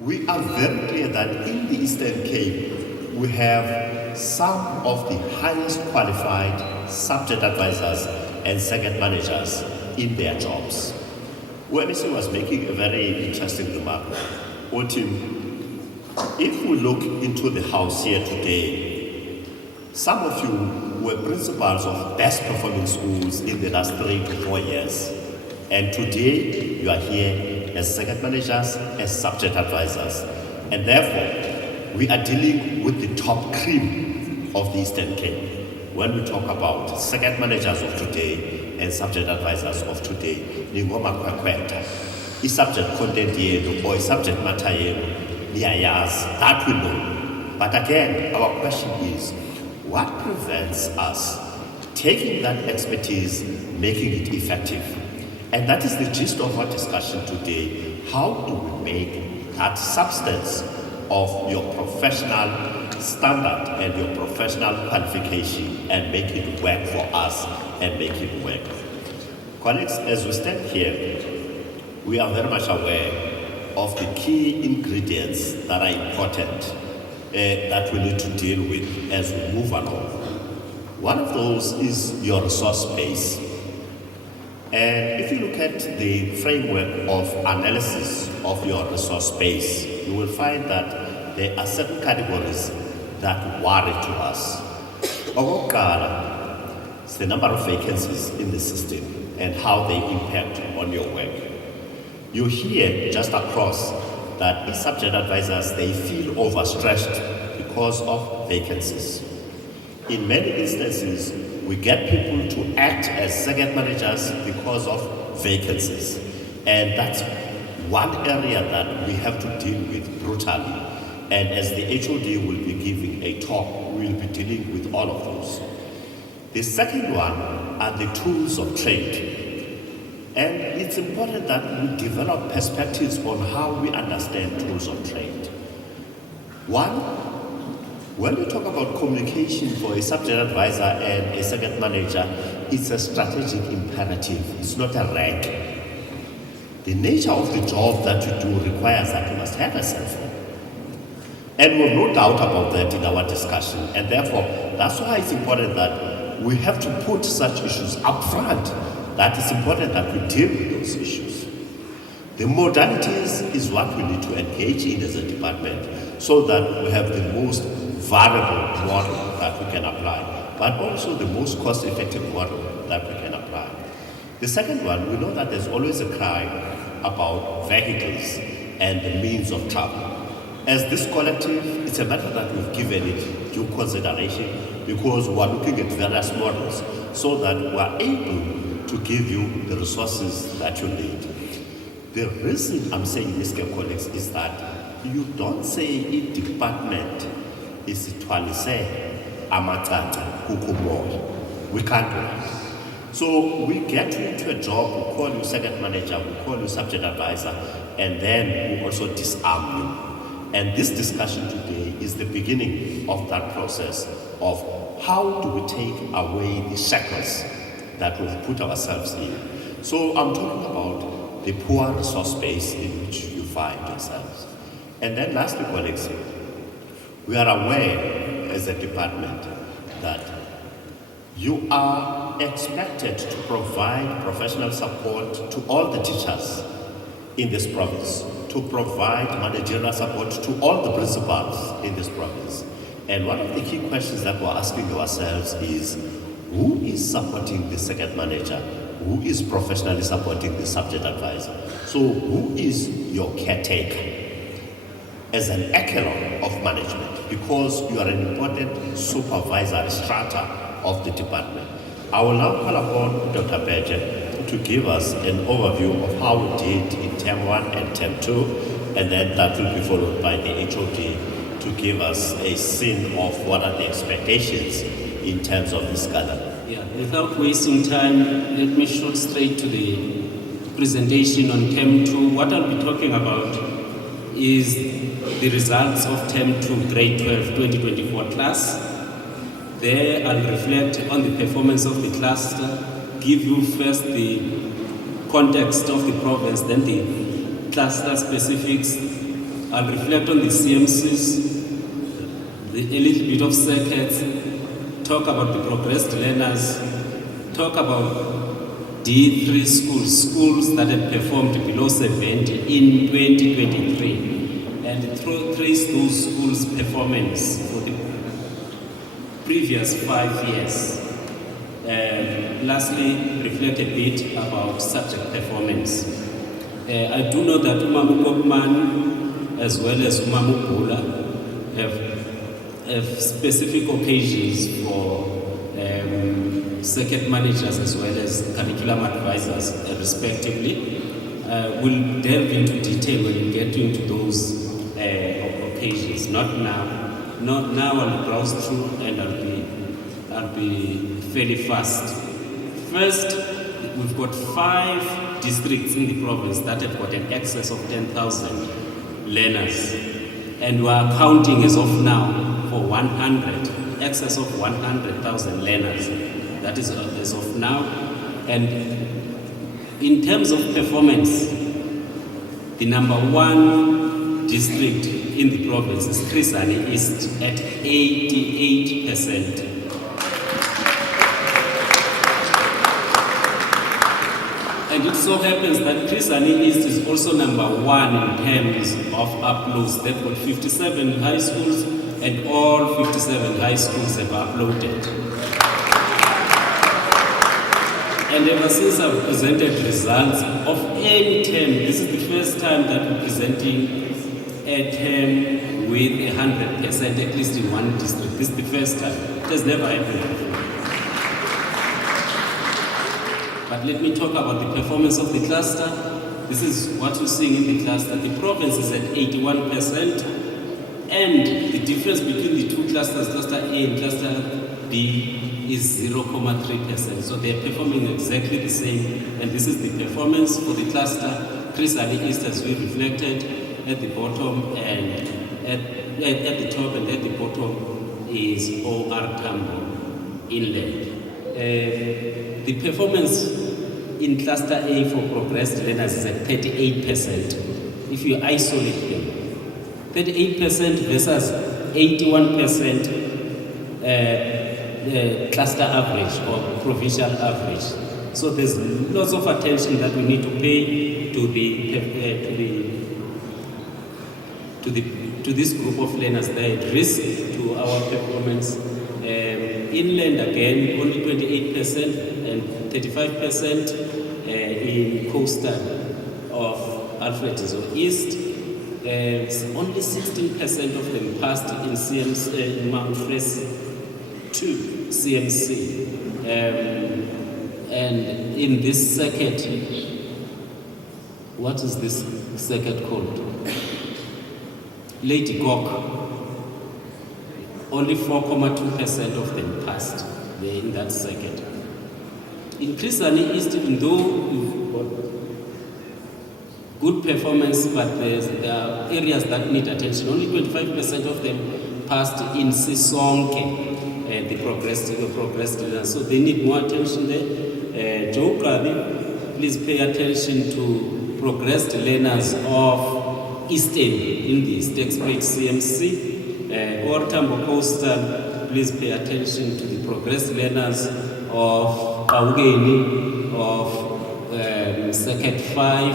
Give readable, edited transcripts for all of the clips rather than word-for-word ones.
we are very clear that in the Eastern Cape, we have some of the highest qualified subject advisors and second managers in their jobs. Wenisi was making a very interesting remark. If we look into the house here today, some of you were principals of best performing schools in the last 3 to 4 years. And today, you are here as second managers, as subject advisors. And therefore, we are dealing with the top cream of the Eastern Cape. When we talk about second managers of today and subject advisors of today, subject content yenu or subject matter yenu, that we know. But again, our question is, what prevents us taking that expertise, making it effective? And that is the gist of our discussion today. How do we make that substance of your professional standard and your professional qualification and make it work for us and make it work? Colleagues, as we stand here, we are very much aware of the key ingredients that are important that we need to deal with as we move along. One of those is your resource base. And if you look at the framework of analysis of your resource base, you will find that there are certain categories that worry to us. Okokuqala, it's the number of vacancies in the system and how they impact on your work. You hear just across that these subject advisors, they feel overstretched because of vacancies. In many instances, we get people to act as second managers because of vacancies. And that's one area that we have to deal with brutally. And as the HOD will be giving a talk, we will be dealing with all of those. The second one are the tools of trade. And it's important that we develop perspectives on how we understand tools of trade. One, when we talk about communication for a subject advisor and a second manager, it's a strategic imperative. It's not a rank. The nature of the job that you do requires that you must have a cell phone. And we have no doubt about that in our discussion. And therefore, that's why it's important that we have to put such issues up front. That it's important that we deal with those issues. The modalities is what we need to engage in as a department so that we have the most variable model that we can apply, but also the most cost-effective model that we can apply. The second one, we know that there's always a cry about vehicles and the means of travel. As this collective, it's a matter that we've given it due consideration because we're looking at various models so that we're able to give you the resources that you need. The reason I'm saying this, colleagues, is that you don't say in department is twalise amatata kukumoya. We can't do that. So we get you into a job, we call you second manager, we call you subject advisor, and then we also disarm you. And this discussion today is the beginning of that process of how do we take away the shackles that we've put ourselves in. So I'm talking about the poor resource base in which you find yourselves. And then lastly, colleagues, we are aware as a department that you are expected to provide professional support to all the teachers in this province, to provide managerial support to all the principals in this province. And one of the key questions that we're asking ourselves is, who is supporting the second manager? Who is professionally supporting the subject advisor? So who is your caretaker as an echelon of management? Because you are an important supervisory strata of the department. I will now call upon Dr. Berger to give us an overview of how we did in term 1 and term 2, and then that will be followed by the HOD to give us a scene of what are the expectations in terms of this gathering. Yeah, without wasting time, let me shoot straight to the presentation on term 2. What I'll be talking about is the results of term 2 grade 12 2024 class. There I'll reflect on the performance of the cluster, give you first the context of the province, then the cluster specifics, I'll reflect on the CMCs, a little bit of circuits, talk about the progressed learners, talk about D3 schools that had performed below 70 in 2023, and trace those schools' performance for the previous 5 years. Lastly, reflect a bit about subject performance. I do know that Umamu Kopman as well as Umamu Bula have specific occasions for circuit managers as well as curriculum advisors respectively. We'll delve into detail when we get into those occasions, not now. Now I'll browse through and I'll be fairly fast. First, we've got 5 districts in the province that have got an excess of 10,000 learners, and we are counting as of now for excess of 100,000 learners. That is as of now. And in terms of performance, the number 1 district in the province is Krisani East at 88%. And it so happens that Krisani East is also number 1 in terms of uploads. They've got 57 high schools, and all 57 high schools have uploaded. And ever since I've presented results of any term, this is the first time that we're presenting a term with 100%, at least in one district. This is the first time. It has never happened before. But let me talk about the performance of the cluster. This is what you're seeing in the cluster. The province is at 81%, and the difference between the two clusters, cluster A and cluster B, is 0.3%. So they're performing exactly the same, and this is the performance for the cluster. Chris Ali East has been reflected at the bottom, and at the top and at the bottom is OR Tambo Inland. The performance in cluster A for progressed learners is at 38%. If you isolate them, 38% versus 81% cluster average or provincial average. So there's lots of attention that we need to pay to this group of learners. They're at risk to our performance. Inland again, only 28% and 35% in coastal of Alfred Nzo East. Only 16% of them passed in CMC, in Mount Fresh to CMC. And in this circuit, what is this circuit called? Lady Gok. Only 4.2% of them passed there in that circuit. In Krisani East, even though we've got good performance, but there are areas that need attention. Only 25% of them passed in Sisonke, the progressed learners. So they need more attention there. Joe Krabi, please pay attention to progressed learners of Eastern in the State CMC. Or Tambo Coastal, please pay attention to the progressed learners of Kaugeni, of Circuit 5,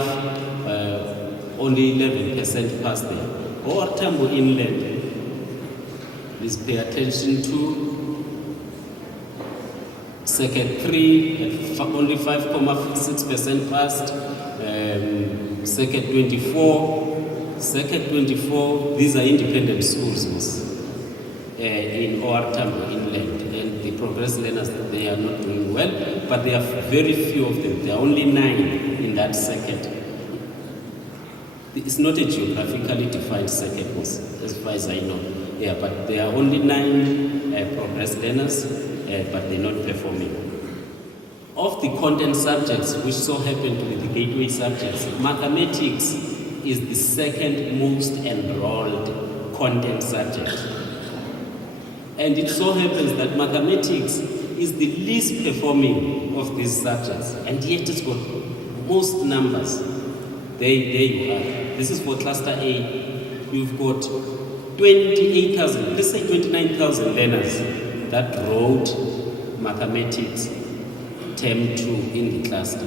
only 11% passed there. Or Tambo Inland, please pay attention to Circuit 3, only 5.6% passed. Circuit 24, these are independent schools in OR Tambo Inland, and the progress learners, they are not doing well, but there are very few of them. There are only 9 in that circuit. It's not a geographically defined circuit, as far as I know. Yeah, but there are only 9 progress learners, but they're not performing. Of the content subjects, which so happen to be the gateway subjects, mathematics is the second most enrolled content subject. And it so happens that mathematics is the least performing of these subjects, and yet it's got most numbers. There you are. This is for cluster A. you've got 28,000, let's say 29,000 learners that wrote mathematics term 2 in the cluster.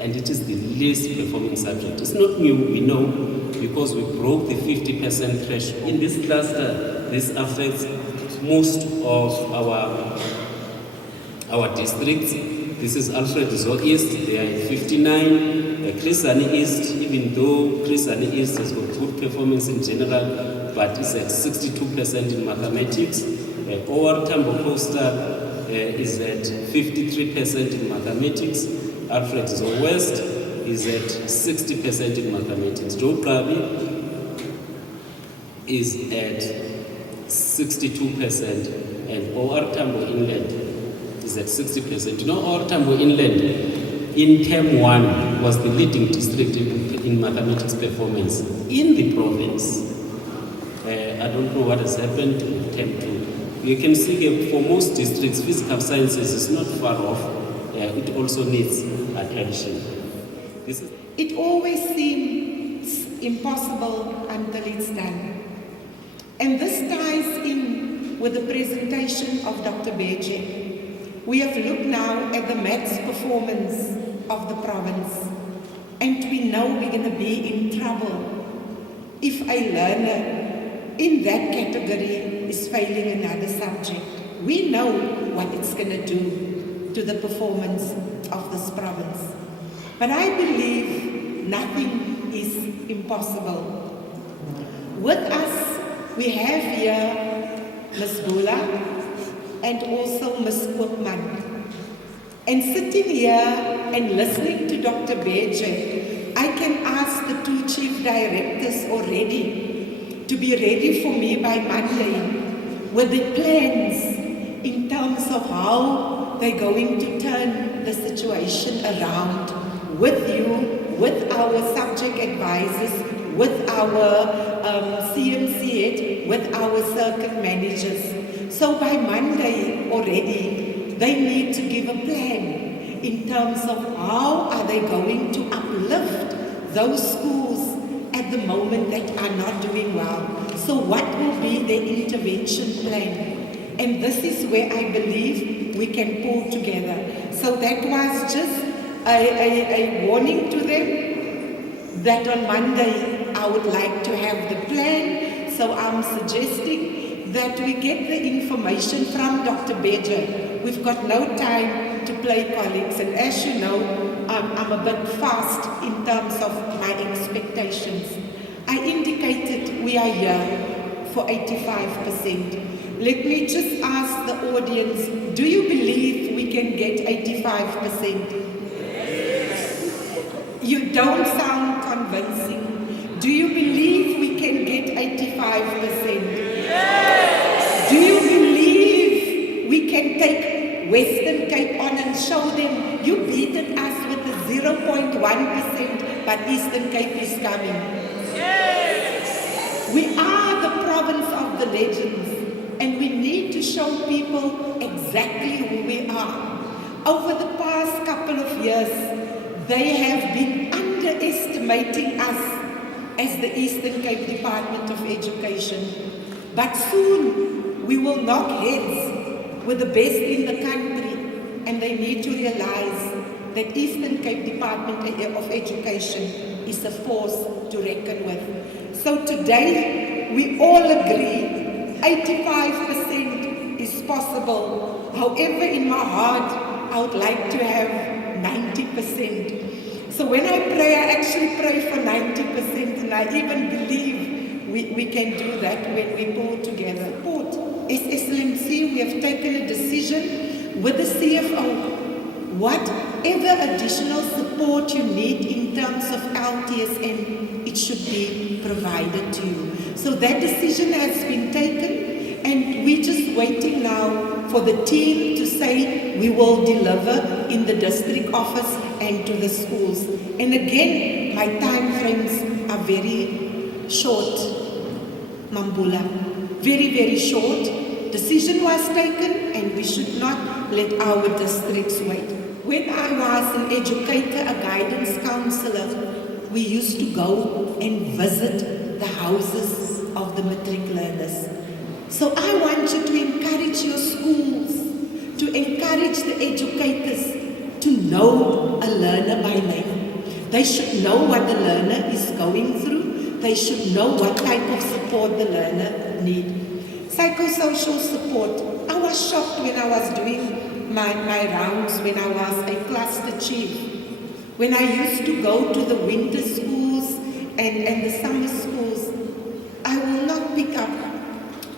And it is the least performing subject. It's not new, we know, because we broke the 50% threshold. In this cluster, this affects most of our districts. This is Alfred Zo East, they are at 59. Chris Hani East, even though Chris Hani East has got good performance in general, but it's at 62% in mathematics. Our Tambo Coastal is at 53% in mathematics. Alfred Zo West is at 60% in mathematics. Joe Krabi is at 62%, and OR Tambo Inland is at 60%. You know, OR Tambo Inland in term 1 was the leading district in mathematics performance in the province. I don't know what has happened to term 2. You can see for most districts, physical sciences is not far off. It also needs attention. It always seems impossible until it's done. And this ties in with the presentation of Dr. Beje. We have looked now at the maths performance of the province, and we know we're going to be in trouble if a learner in that category is failing another subject. We know what it's going to do to the performance of this province. But I believe nothing is impossible. With us, we have here Ms. Bula and also Ms. Koopman. And sitting here and listening to Dr. Beje, I can ask the two chief directors already to be ready for me by Monday with the plans in terms of how they're going to turn the situation around with you, with our subject advisors, with our CMC head, with our circuit managers. So by Monday already, they need to give a plan in terms of how are they going to uplift those schools at the moment that are not doing well. So what will be their intervention plan? And this is where I believe we can pull together. So that was just a warning to them that on Monday I would like to have the plan. So I'm suggesting that we get the information from Dr. Beje. We've got no time to play colleagues, and as you know, I'm a bit fast in terms of my expectations. I indicated we are here for 85%. Let me just ask the audience, do you believe we can get 85%? You don't sound convincing. Do you believe we can get 85%? Do you believe we can take Western Cape on and show them you beaten us with a 0.1%, but Eastern Cape is coming? We are the province of the legends, and we need to show people exactly who we are. Over the past couple of years, they have been underestimating us as the Eastern Cape Department of Education. But soon we will knock heads with the best in the country, and they need to realize that Eastern Cape Department of Education is a force to reckon with. So today we all agree 85% is possible. However, in my heart, I would like to have 90%. So when I pray, I actually pray for 90%, and I even believe we can do that when we pull together. As SLMC, we have taken a decision with the CFO. Whatever additional support you need in terms of LTSM, it should be provided to you. So that decision has been taken, and we're just waiting now for the team to say we will deliver in the district office and to the schools. And again, my time frames are very short, Mambula. Very, very short. Decision was taken, and we should not let our districts wait. When I was an educator, a guidance counselor, we used to go and visit the houses So I want you to encourage your schools, to encourage the educators to know a learner by name. They should know what the learner is going through. They should know what type of support the learner needs. Psychosocial support. I was shocked when I was doing my rounds when I was a cluster chief. When I used to go to the winter schools and the summer schools, I will not pick up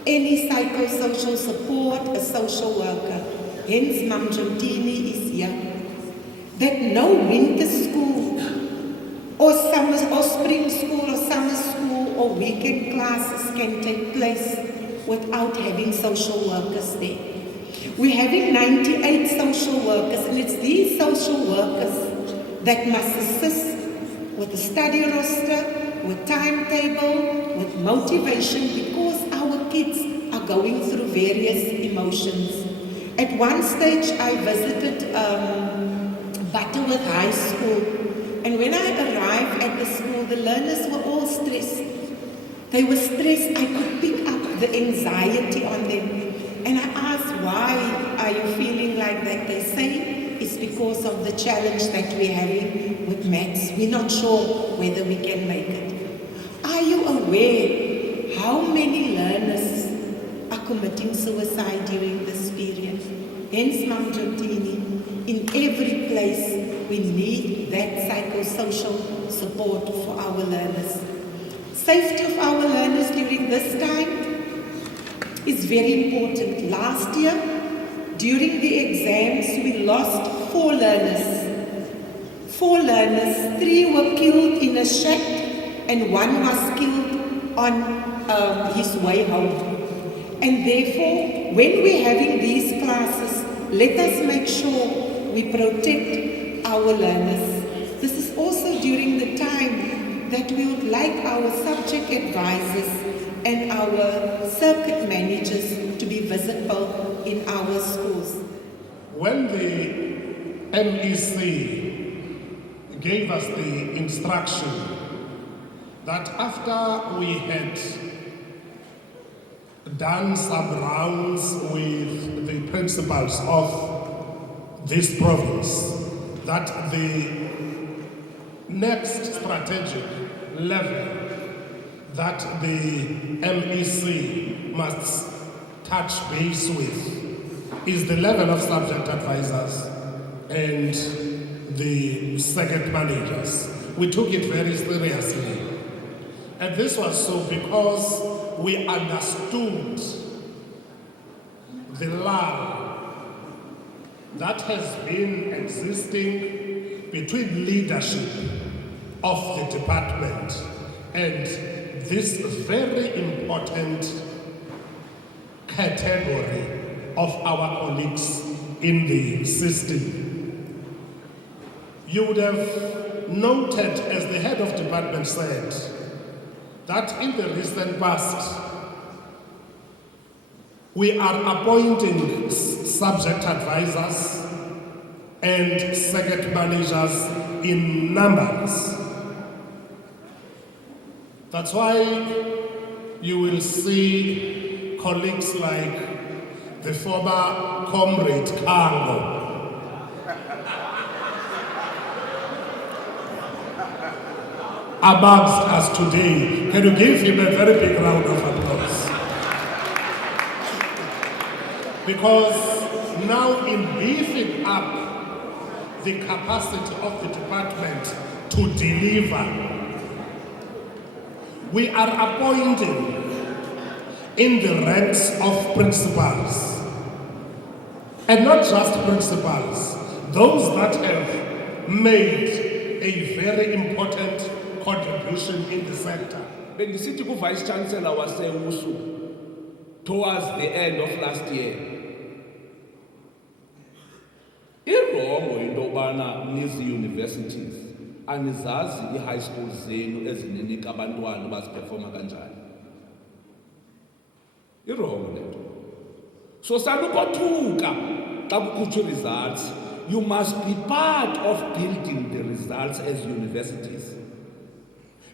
any psychosocial support, a social worker. Hence, Mam Jomtini is here. That no winter school or summer or spring school or summer school or weekend classes can take place without having social workers there. We're having 98 social workers, and it's these social workers that must assist with the study roster, with timetable, with motivation, because our kids are going through various emotions. At one stage, I visited Butterworth High School, and when I arrived at the school, the learners were all stressed. They were stressed. I could pick up the anxiety on them. And I asked, why are you feeling like that? They say it's because of the challenge that we're having with maths. We're not sure whether we can make it. Are you aware how many learners are committing suicide during this period? Hence, Mam Jotini, in every place we need that psychosocial support for our learners. Safety of our learners during this time is very important. Last year, during the exams, we lost 4 learners. 4 learners, 3 were killed in a shack and 1 was killed on his way home. And therefore, when we're having these classes, let us make sure we protect our learners. This is also during the time that we would like our subject advisors and our circuit managers to be visible in our schools. When the MEC gave us the instruction that after we had done some rounds with the principals of this province, that the next strategic level that the MEC must touch base with is the level of subject advisors and the circuit managers. We took it very seriously. And this was so because we understood the lull that has been existing between leadership of the department and this very important category of our colleagues in the system. You would have noted, as the head of department said, that in the recent past, we are appointing subject advisors and circuit managers in numbers. That's why you will see colleagues like the former comrade Kango, amongst us today. Can you give him a very big round of applause? Because now in beefing up the capacity of the department to deliver, we are appointing in the ranks of principals, and not just principals, those that have made a very important contribution in the sector. Bendisithi ku-Vice Chancellor waseWusu towards the end of last year, irongo into yobana nizi-universities anizazi i-high school zenu ezininika abantwana baziperforma kanjani. Irongo le nto. So salukothuka xa kukhutshwa results, you must be part of building the results as universities.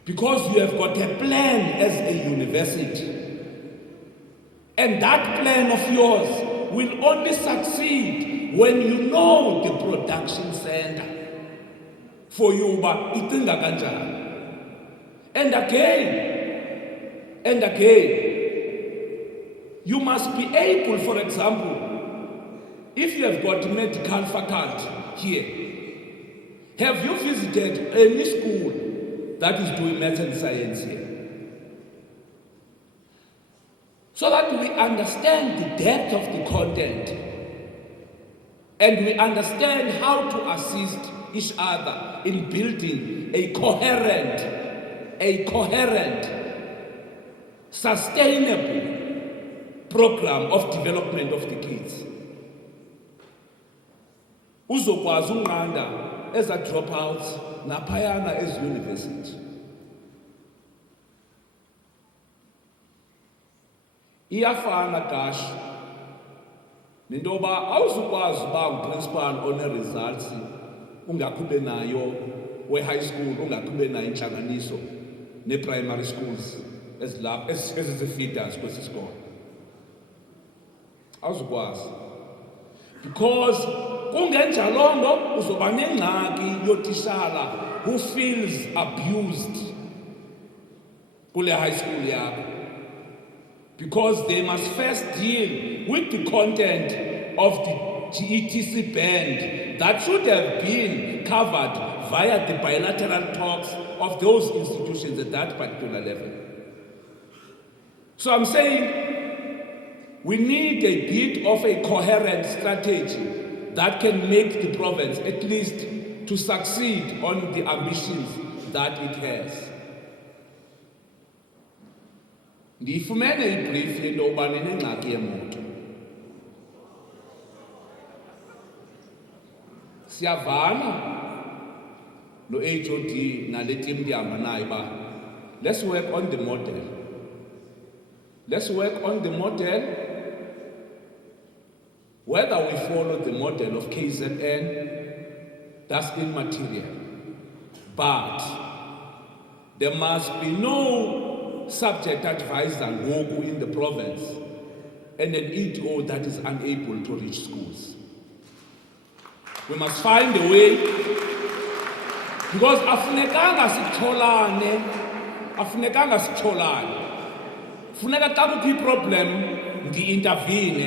Because you have got a plan as a university. And that plan of yours will only succeed when you know the production center for you, but itinga kanjani. And again, you must be able, for example, if you have got medical faculty here, have you visited any school that is doing maths and science here? So that we understand the depth of the content and we understand how to assist each other in building a coherent, sustainable program of development of the kids. Uzokwazi unqanda eza dropouts naphayana ezi-university. Iyafana gosh nento yoba awuzukwazi uba uprincipal one-results ungakube nayo we-high school, ungakube nayo intlanganiso ne-primary schools ezizii-feeders kwesi sikolo. Awuzukwazi. Because kungenjalongo uzoba nengxaki yotishala who feels abused kule high school yakho. Because they must first deal with the content of the GETC band that should have been covered via the bilateral talks of those institutions at that particular level. So I'm saying we need a bit of a coherent strategy that can make the province at least to succeed on the ambitions that it has. Ndifumene ibrief yento yoba ninengxaki yemoto. Siyavana no HOD nale team ndihamba nayo ba let's work on the model. Let's work on the model. Whether we follow the model of KZN, that's immaterial. But there must be no subject advisor ngoku in the province and an EDO that is unable to reach schools. We must find a way, because afunekanga sicholane. Funeka xa kukho i-problem ndi-intervene.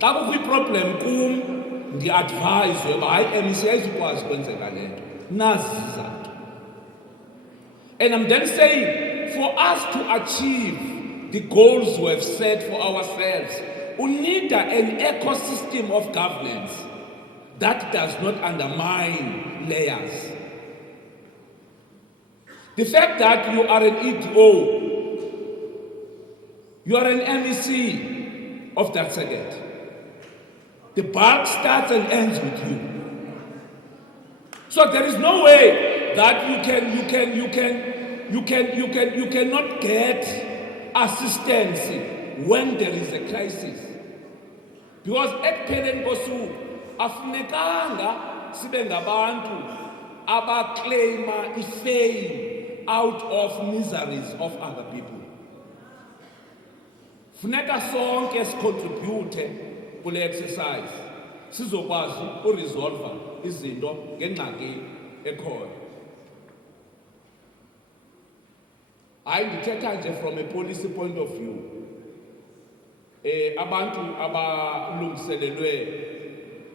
Xa kukho i-problem kum ndi-advise uba hayi MEC ayizukwazi kwenzeka le nto. Nazi izizathu. And I'm then saying, for us to achieve the goals we have set for ourselves, we need an ecosystem of governance that does not undermine layers. The fact that you are an EDO, you are an MEC of that circuit, the bulk starts and ends with you. So there is no way that you cannot get assistance when there is a crisis. Because ekupheleni kosuku afunekanga sibe ngabantu abaclaima ifame out of miseries of other people. Funeka sonke sicontribute kule exercise sizokwazi uresolve izinto ngengxaki ekhoyo. I ndithetha nje from a policy point of view. Abantu abalungiselelwe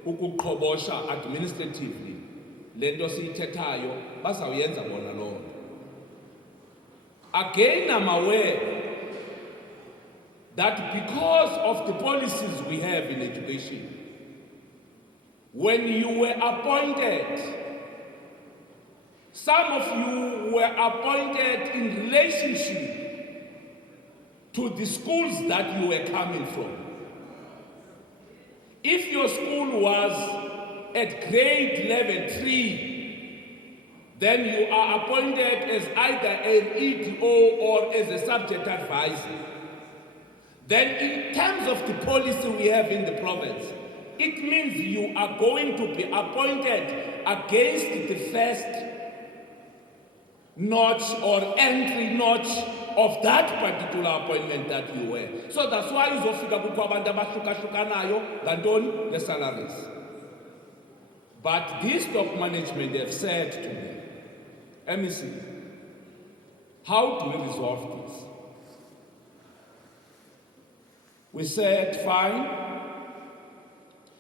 ukuqhobosha administratively lento siyithethayo bazawuyenza bona loo. Again, I'm aware that because of the policies we have in education, when you were appointed, some of you were appointed in relationship to the schools that you were coming from. If your school was at grade level 3, then you are appointed as either an EDO or as a subject advisor. Then in terms of the policy we have in the province, it means you are going to be appointed against the first notch or entry notch of that particular appointment that you were. So that's why uzofika kukho abantu abahlukahlukanayo ngantoni nge-salaries. But this top management have said to me, MEC, how do we resolve this? We said, fine,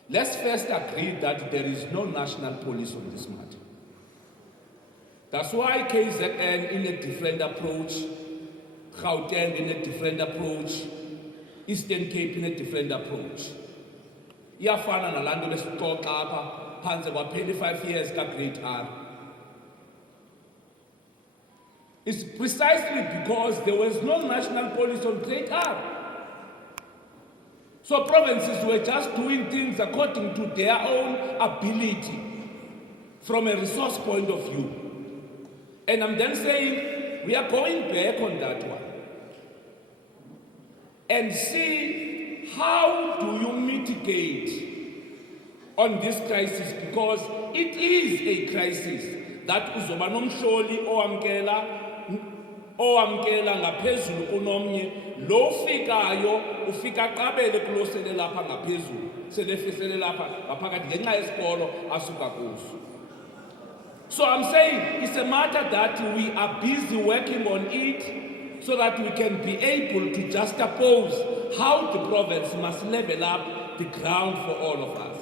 let's first agree that there is no national police on this matter. That's why KZN in a different approach, Gauteng in a different approach, Eastern Cape in a different approach. Iyafana nalando lesixoxa apha phansi kwaphela 5 years ka-Great R. It's precisely because there was no national police on Great R. So provinces were just doing things according to their own ability from a resource point of view. And I'm then saying, we are going back on that one and see how do you mitigate on this crisis, because it is a crisis that uzoba nomhloli owamkela ngaphezulu kunomnye lo ufikayo ufika qabele kulosele lapha ngaphezulu selefisele lapha ngaphakathi ngenxa yesikolo asuka kuso. So I'm saying it's a matter that we are busy working on it so that we can be able to just oppose how the province must level up the ground for all of us.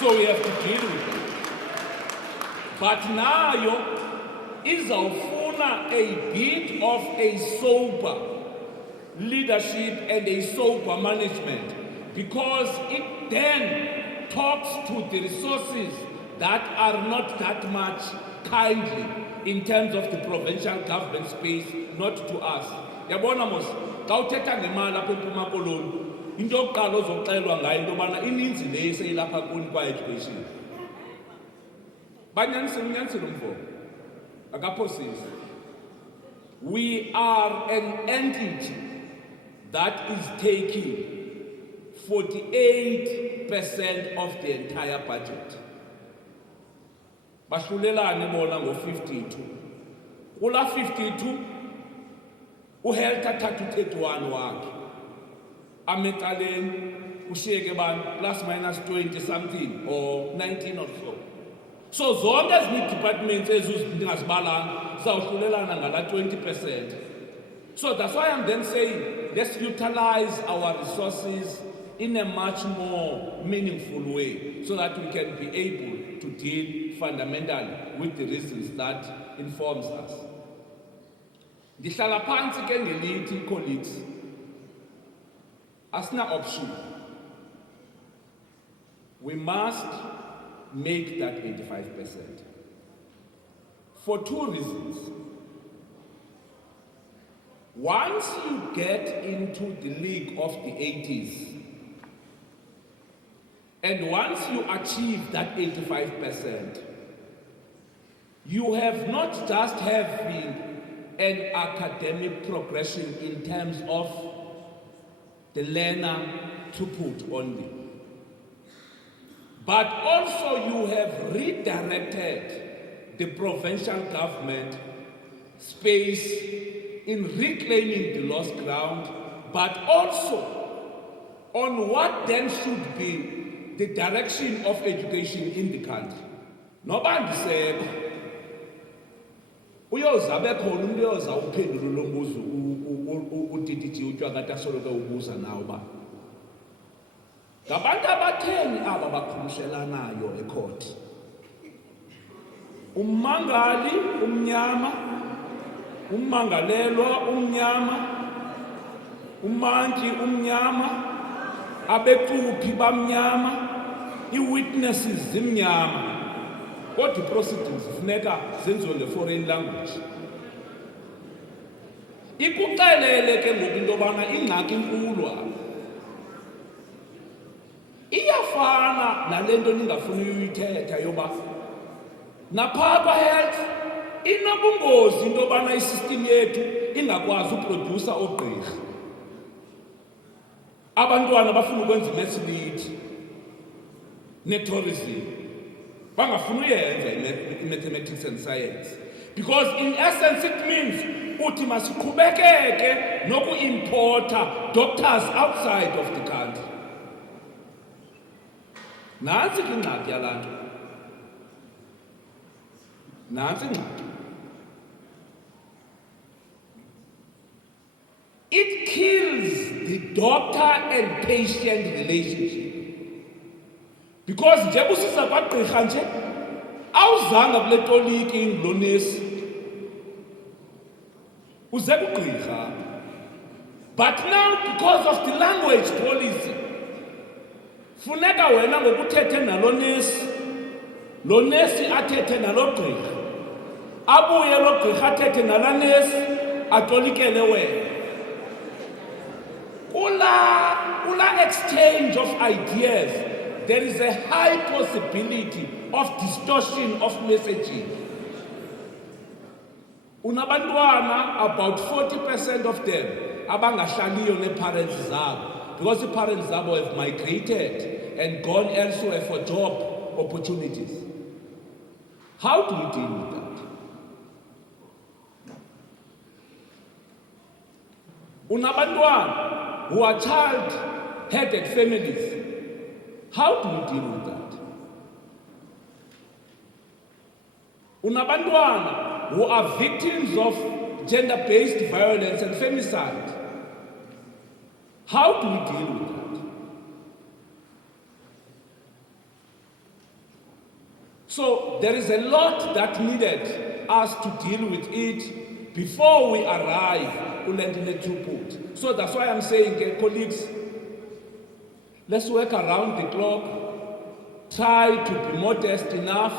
So we have to deal with it. But nayo izawufuna a bit of a sober leadership and a sober management, because it then talks to the resources that are not that much kindly in terms of the provincial government space, not to us. Yabona mos, xa uthetha ngemali apha eMpuma Koloni, into yokuqala ozoxelwa ngayo into yobana ininzi le eseyilapha kuni kwa-education. Banyanisile umvo, akaphosisi. We are an entity that is taking 48% of the entire budget. Bahlulelane bona ngo-52. Kula 52, uhealth athatha u-31 wakhe. Amecaleni ushiyeke bani plus minus 20 something or 19 or so. So zonke ezinye departments ezingazibalanga zawuhlulelana ngala 20%. So that's why I'm then saying, let's utilize our resources in a much more meaningful way so that we can be able to deal fundamentally with the reasons that informs us. Ndihlala phansi ke ngelithi colleagues, asina option. We must make that 85% for two reasons. Once you get into the league of the 80s, and once you achieve that 85%, you have not just having an academic progression in terms of the learner throughput only, but also you have redirected the provincial government space in reclaiming the lost ground, but also on what then should be the direction of education in the country. Nobody said, uyozabe khona umuntu uyoza uphendula lo mbuzo uDDG uTywakata soloke ubuza nawo ba. Ngabantu abatheni aba bakhuluselanayo ecourt. Ummangali umnyama, ummangalelwa umnyama, umantyi umnyama, abequphi bamnyama, i-witnesses zimnyama. Kodwa i-proceedings funeka zenziwe nge-foreign language. Ikuxelele ke ngoku into yobana ingxaki inkulu apha. Iyafana nale nto ningafuni uyithetha yoba naphaa kwa-health inobungozi into yobana isystem yethu ingakwazi uprodusa oogqirha. Abantwana bafuna ukwenza i-maths ne-tourism, bangafuni uyenza i-mathematics and science Because in essence it means uthi masiqhubekeke noku-importa doctors outside of the country. Nansi ke ingxaki yalaa nto. Nansi ingxaki. It kills the doctor and patient relationship. Because njengoba usisa kwagqirha nje awuzanga kule toliki lo nesi uze kugqirha. But now because of the language policy funeka wena ngokuthethe nalo nesi, lo nesi athethe nalo gqirha, abuye lo gqirha athethe nala nesi, atolikele wena. Ula exchange of ideas, there is a high possibility of distortion of messaging. Unabantwana, about 40% of them abangahlaliyo ne-parents zabo, because the parents zabo have migrated and gone elsewhere for job opportunities. How do we deal with that? Unabantwana who are child-headed families, how do we deal with that? Unabantwana who are victims of gender-based violence and femicide, how do we deal with that? So there is a lot that needed us to deal with it before we arrive to throughput. So that's why I'm saying, colleagues, let's work around the clock, try to be modest enough,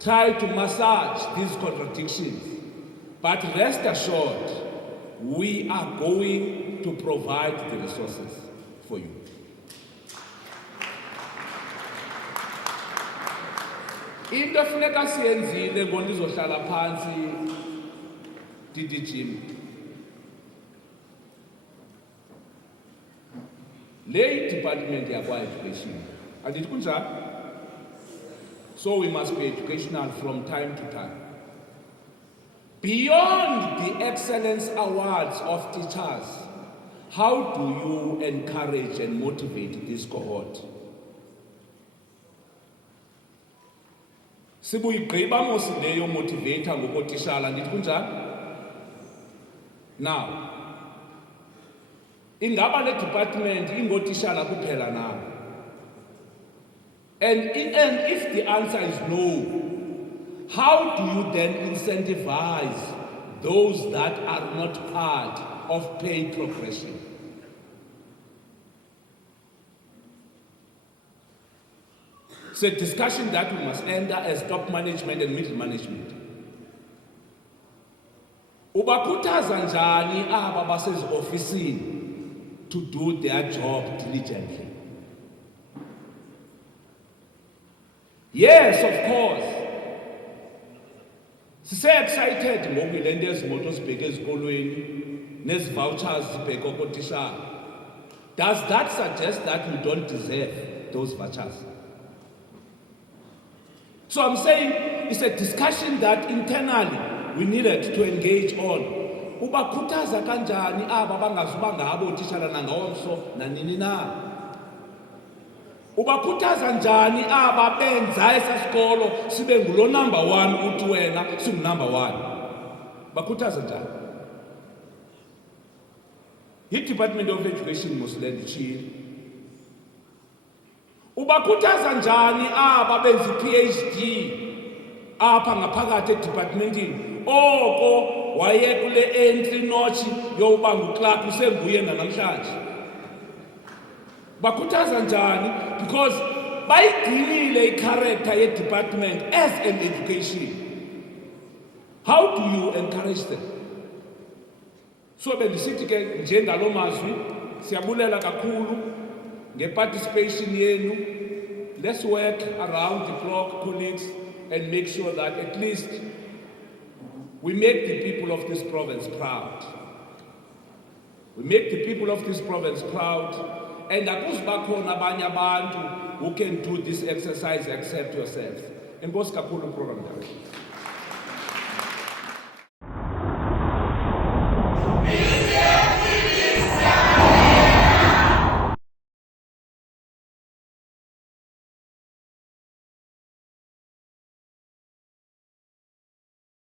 try to massage these contradictions. But rest assured, we are going to provide the resources for you. Into funeka siyenzile ngoba nizohlala phansi DDGM. Le department yakwa-education, andithi kunjalo? So we must be educational from time to time. Beyond the excellence awards of teachers, how do you encourage and motivate this cohort? Sibuyigqiba mos leyo motivator ngokotishala, andithi kunjalo? Now, ingaba le department ingotishala kuphela na? And if the answer is no, how do you then incentivize those that are not part of pay progression? It's a discussion that we must enter as top management and middle management. Ubakhuthaza njani aba basezi-ofisini to do their job diligently? Yes, of course. Sise-excited ngoku le nto ezimoto zibheke ezikolweni nezi-vouchers zibheke okotishala. Does that suggest that we don't deserve those vouchers? So I'm saying it's a discussion that internally we needed to engage on. Ubakhuthaza kanjani aba bangazuba ngabo otitshala nangomso nanini na? Ubakhuthaza njani aba benza esasikolo sibe ngulo number 1 uthi wena singu number 1? Bakhuthaza njani? I-Department of Education must learn to chill. Ubakhuthaza njani aba benza i-PhD apha ngaphakathi edepartmentini? Oko waye kule entry notch yokuba nguclerk usenguye namhlanje. Bakhuthaza njani? Because bayigcinile i-character ye-department as an education. How do you encourage them? So bendisithi ke njengalo mazwi siyabulela kakhulu nge-participation yenu. Let's work around the clock, colleagues, and make sure that at least we make the people of this province proud. We make the people of this province proud, and akuzibakhona abanye abantu who can do this exercise except yourselves. Enkosi kakhulu program.